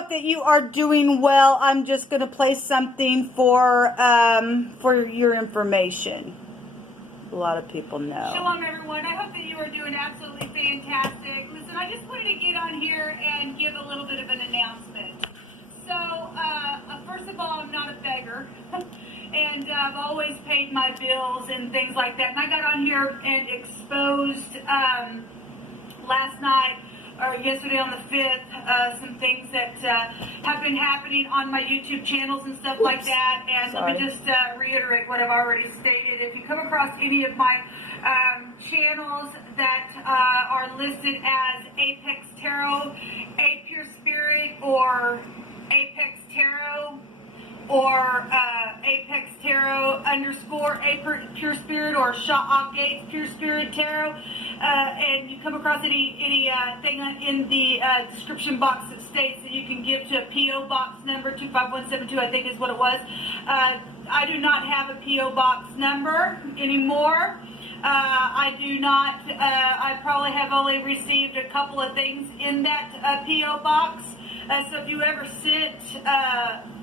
hope that you are doing well. I'm just going to play something for your information. A lot of people know. Shalom, everyone. I hope that you are doing absolutely fantastic. Listen, I just wanted to get on here and give a little bit of an announcement. So, first of all, I'm not a beggar. And I've always paid my bills and things like that. And I got on here and exposed last night, or yesterday on the 5th, some things that have been happening on my YouTube channels and stuff like that. And Sorry. let me just reiterate what I've already stated. If you come across any of my channels that are listed as Apex Tarot, A Pure Spirit, or Apex Tarot, or Apex Tarot _ A Pure Spirit, or Sha'ak Gates Pure Spirit Tarot, and you come across any thing in the description box that states that you can give to a P.O. Box number 25172, I think is what it was. I do not have a P.O. Box number anymore. I do not, I probably have only received a couple of things in that P.O. Box. So if you ever sent,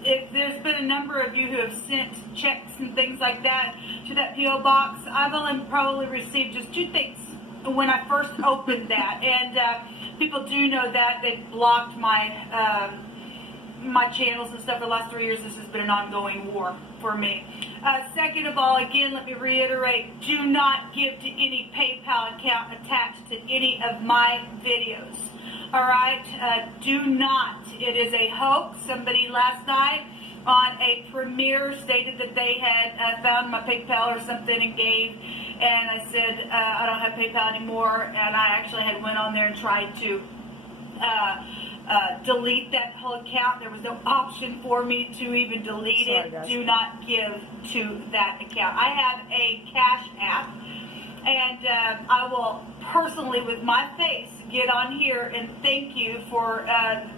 if there's been a number of you who have sent checks and things like that to that P.O. Box, I've only probably received just 2 things when I first opened that. And people do know that. They've blocked my my channels and stuff for the last 3 years. This has been an ongoing war for me. Second of all, again, let me reiterate, do not give to any PayPal account attached to any of my videos. All right, do not. It is a hoax. Somebody last night on a premiere stated that they had found my PayPal or something and gave, and I said I don't have PayPal anymore, and I actually had went on there and tried to delete that whole account. There was no option for me to even delete it. Guys. Do not give to that account. I have a Cash App, and I will personally, with my face, get on here and thank you for,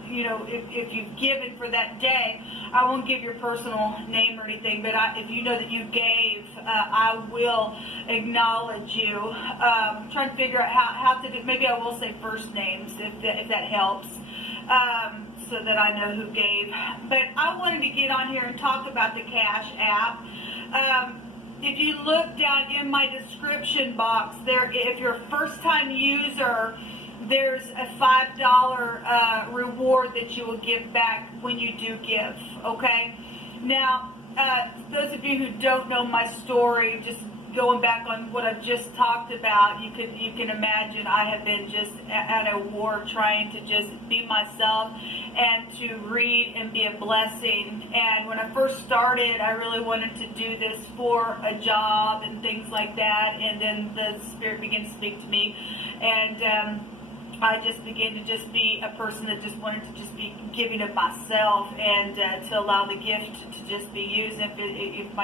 you know, if you've given for that day. I won't give your personal name or anything, but if you know that you gave, I will acknowledge you. I'm trying to figure out how to do, maybe I will say first names if that helps, so that I know who gave. But I wanted to get on here and talk about the Cash App. If you look down in my description box, there, if you're a first-time user, there's a $5 reward that you will give back when you do give, okay? Now, those of you who don't know my story, just going back on what I've just talked about, you can imagine I have been just at a war trying to just be myself and to read and be a blessing. And when I first started, I really wanted to do this for a job and things like that, and then the Spirit began to speak to me, and I just began to just be a person that just wanted to just be giving of myself, and to allow the gift to just be used. If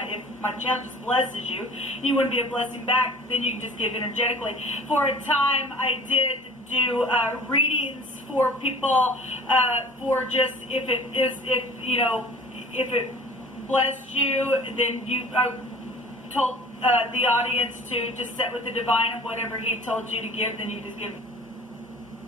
my channel just blesses you, you want to be a blessing back, then you can just give energetically. For a time, I did do readings for people, for just if it blessed you, then I told the audience to just sit with the divine, and whatever he told you to give, then you just give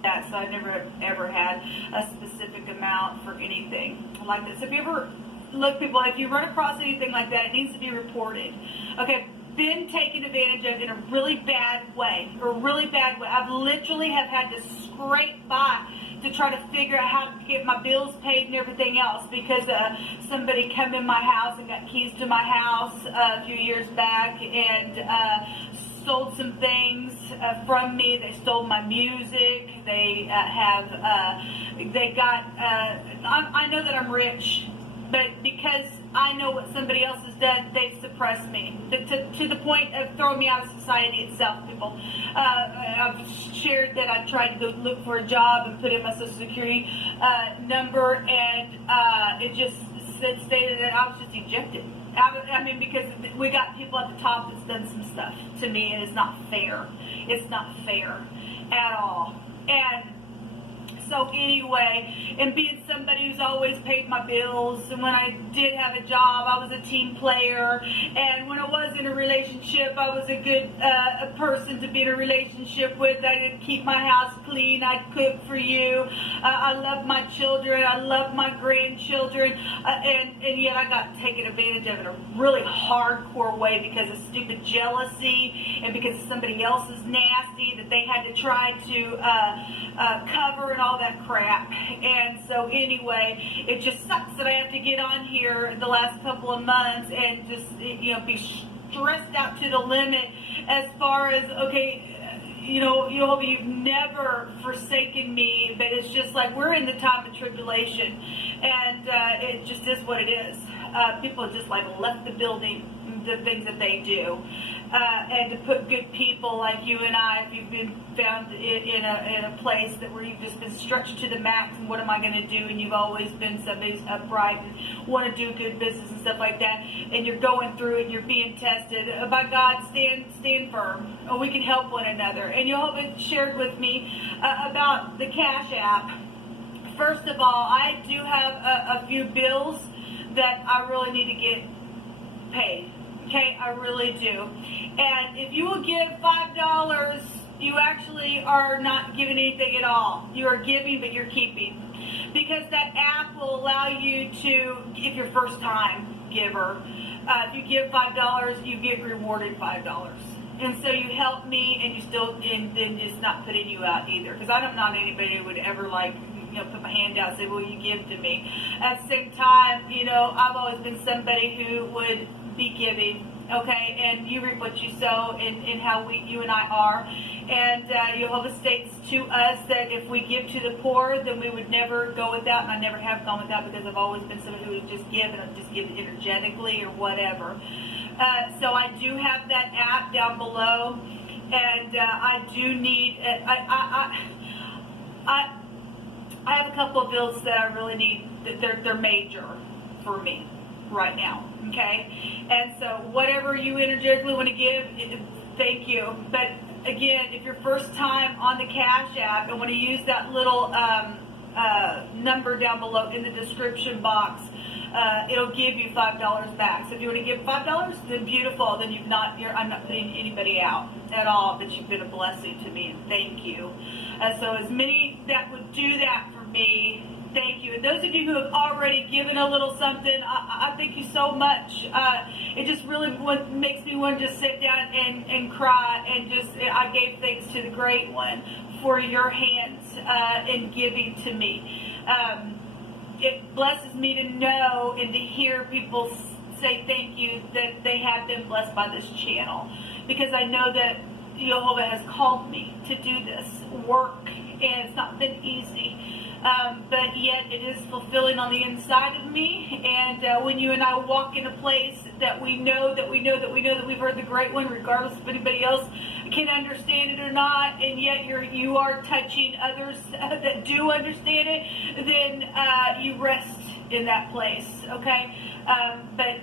that. So I've never ever had a specific amount for anything like this. So if you ever look, people, if you run across anything like that, it needs to be reported. Okay, been taken advantage of in a really bad way, I've literally have had to scrape by to try to figure out how to get my bills paid and everything else, because somebody come in my house and got keys to my house a few years back, and stole some things from me. They stole my music. They I know that I'm rich, but because I know what somebody else has done, they've suppressed me to the point of throwing me out of society itself, people. I've shared that I tried to go look for a job and put in my Social Security number, and it stated that I was just ejected. I mean, because we got people at the top that's done some stuff to me, and it's not fair. It's not fair at all. And so anyway, and being somebody who's always paid paid my bills. And when I did have a job, I was a team player. And when I was in a relationship, I was a good a person to be in a relationship with. I did keep my house clean. I'd cook for you. I love my children. I love my grandchildren. And yet I got taken advantage of in a really hardcore way because of stupid jealousy and because of somebody else's nasty that they had to try to cover and all that crap. And so anyway, it just sucks that I have to get on here the last couple of months and just, you know, be stressed out to the limit as far as, okay, you know, you've never forsaken me, but it's just like we're in the time of tribulation, and it just is what it is. People just like left the building, the things that they do. And to put good people like you and I, if you've been found in a place that where you've just been stretched to the max, and what am I going to do? And you've always been somebody upright and want to do good business and stuff like that, and you're going through it and you're being tested. By God, stand firm. Or we can help one another. And Jehovah shared with me about the Cash App. First of all, I do have a few bills that I really need to get paid. Okay, I really do. And if you will give $5, you actually are not giving anything at all. You are giving, but you're keeping. Because that app will allow you to, if you're first time giver, if you give $5, you get rewarded $5. And so you help me, and you still, and then it's not putting you out either. Because I'm not anybody who would ever like, you know, put my hand out and say, well, you give to me. At the same time, you know, I've always been somebody who would be giving, okay, and you reap what you sow in how you and I are. And Jehovah states to us that if we give to the poor, then we would never go without, and I never have gone without because I've always been somebody who would just give, and I'd just give energetically or whatever. So I do have that app down below, and I do need, I have a couple of bills that I really need, they're major for me right now, okay? And so whatever you energetically want to give, thank you. But again, if you're first time on the Cash App and want to use that little number down below in the description box, it'll give you $5 back. So if you want to give $5, then beautiful. Then I'm not putting anybody out at all, but you've been a blessing to me, and thank you. So as many that would do that for me, thank you. And those of you who have already given a little something, I thank you so much. It just really makes me want to just sit down and cry, and just, I gave thanks to the Great One for your hands in giving to me. It blesses me to know and to hear people say thank you, that they have been blessed by this channel, because I know that Jehovah has called me to do this work, and it's not been easy. But yet it is fulfilling on the inside of me. And when you and I walk in a place that we know that we've heard the Great One, regardless if anybody else can understand it or not, and yet you are touching others that do understand it, then you rest in that place, okay? But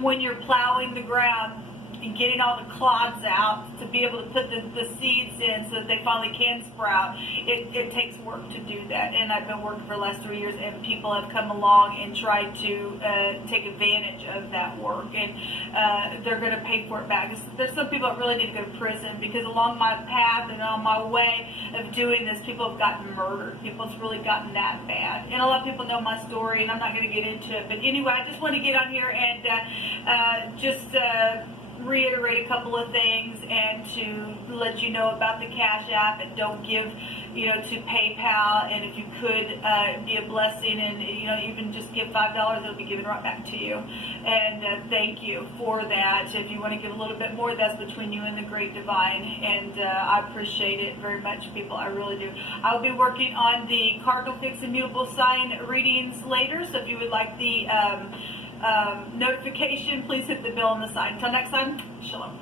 when you're plowing the ground and getting all the clods out to be able to put the seeds in so that they finally can sprout, it takes work to do that. And I've been working for the last 3 years, and people have come along and tried to take advantage of that work, and they're going to pay for it back. There's some people that really need to go to prison, because along my path and on my way of doing this, people have gotten murdered. People's really gotten that bad. And a lot of people know my story, and I'm not going to get into it. But anyway, I just want to get on here and just reiterate a couple of things, and to let you know about the Cash App, and don't give, to PayPal. And if you could be a blessing, and even just give $5, it'll be given right back to you. And thank you for that. If you want to give a little bit more, that's between you and the Great Divine. And I appreciate it very much, people. I really do. I'll be working on the Cardinal-FIXED-MUTABLE sign readings later. So if you would like the notification, please hit the bell on the side. Until next time, shalom.